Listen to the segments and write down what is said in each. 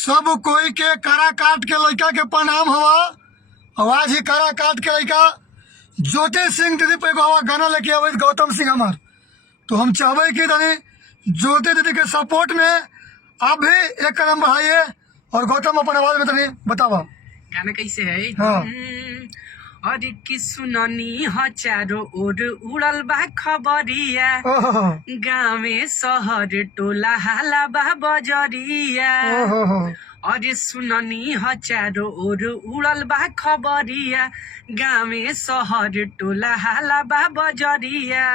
सब कोई के करा काट के लड़का के प्रणाम हवा। आवाज ही करा काट के लड़का ज्योति सिंह दीदी पे एगो हवा गाना लेके आवे गौतम सिंह हमार। तो हम चाहबे कि तनी ज्योति दीदी के सपोर्ट में आप भी एक कदम बढ़ाइए और गौतम अपन आवाज में तनी बतावा गाना कैसे है। हाँ। और कि सुननी ह चारों ओर उड़ल बा खबरिया, ओहो गाँवे शहर टोला हाला बा बजरिया। ओहो और सुननी ह चारों ओर उड़ल बा खबरिया, गाँवे शहर टोला हाला बा बजरिया।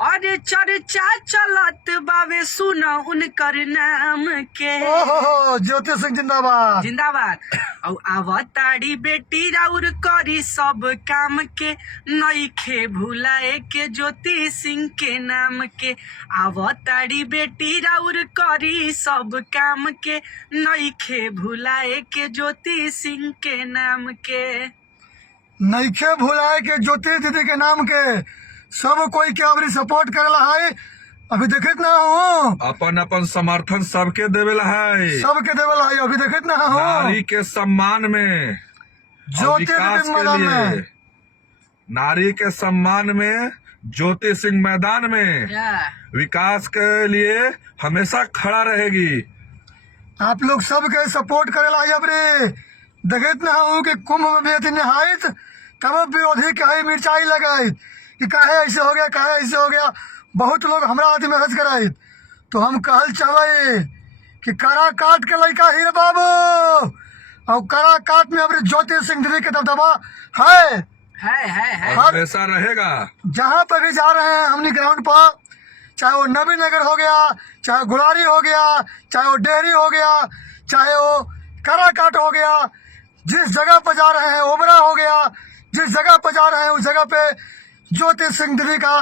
और चर्चा चलत बावे सुन उनकर नाम के। ओहो ज्योति सिंह जिंदाबाद जिंदाबाद। और आवताड़ी बेटी राउर करी सब काम के, नईखे भुलाए के ज्योति सिंह के नाम के। आवताड़ी बेटी राउर करी सब काम के, नईखे भुलाए के ज्योति सिंह के नाम के। नईखे भुलाए के ज्योति दीदी के नाम के सब कोई के अबरी सपोर्ट करेला है। अभी देखत ना हो अपन अपन समर्थन सबके देवेला है, सबके देवल है। अभी देखत ना हो नारी के सम्मान में और ज्योति विकास दीदी के मैदान लिए, में नारी के सम्मान में ज्योति सिंह मैदान में विकास के लिए हमेशा खड़ा रहेगी। आप लोग सबके सपोर्ट करेला है। अबरी देखत ना हो कि कुंभ में भी इतने हाइट तब विरोधी के है मिर्चाई लगाई कि काहे ऐसे हो गया, काहे ऐसे हो गया। बहुत लोग हमरा आदमी में हंस कराई। तो हम कहल चाहे कि करा काट के लड़का हीर बाबू और करा काट में अबरी ज्योति सिंह दीदी के दबदबा है। है। हमेशा रहेगा। जहाँ पर भी जा रहे हैं हमने ग्राउंड पर, चाहे वो नबी नगर हो गया, चाहे गुरारी हो गया, चाहे वो डेहरी हो गया, चाहे वो कराकाट हो गया, जिस जगह पर जा रहे हैं ओबरा हो गया, जिस जगह पर जा रहे हैं उस जगह पे ज्योति सिंह दीदी का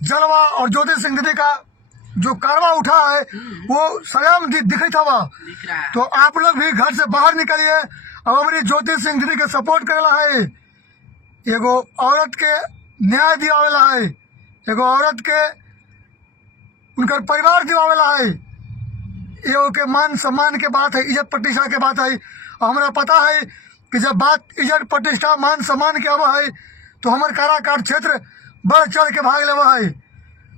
जलवा और ज्योति सिंह दीदी का जो कारवा उठा है वो सलाम दिखता हुआ। तो आप लोग भी घर से बाहर निकलिए और हमारी ज्योति सिंह दीदी के सपोर्ट करेला है। एगो औरत के न्याय दिलावेला है, एगो औरत के उनकर परिवार दिलावेला है। एगो के मान सम्मान के बात है, इज्जत प्रतिष्ठा के बात है। और हमरा पता है कि जब बात इज्जत प्रतिष्ठा मान सम्मान के आवा है तो हमारे काराकाट क्षेत्र बढ़ चढ़ के भाग लेवा है।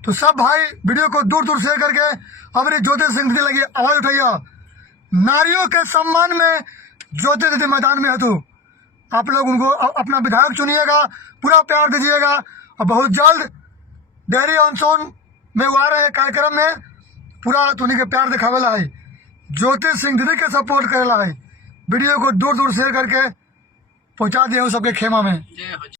तो सब भाई वीडियो को दूर दूर शेयर करके हमारी ज्योति सिंह दीदी लगी आवाज उठाइए। नारियों के सम्मान में ज्योति दीदी मैदान में है। तो आप लोग उनको अपना विधायक चुनिएगा, पूरा प्यार दीजिएगा। और बहुत जल्द डेहरी ऑनसोन में वो आ रहे हैं कार्यक्रम में, पूरा तुनी के प्यार दिखावेला है। ज्योति सिंह दीदी के सपोर्ट करेला है। वीडियो को दूर दूर शेयर करके पहुंचा दिए सबके खेमा में।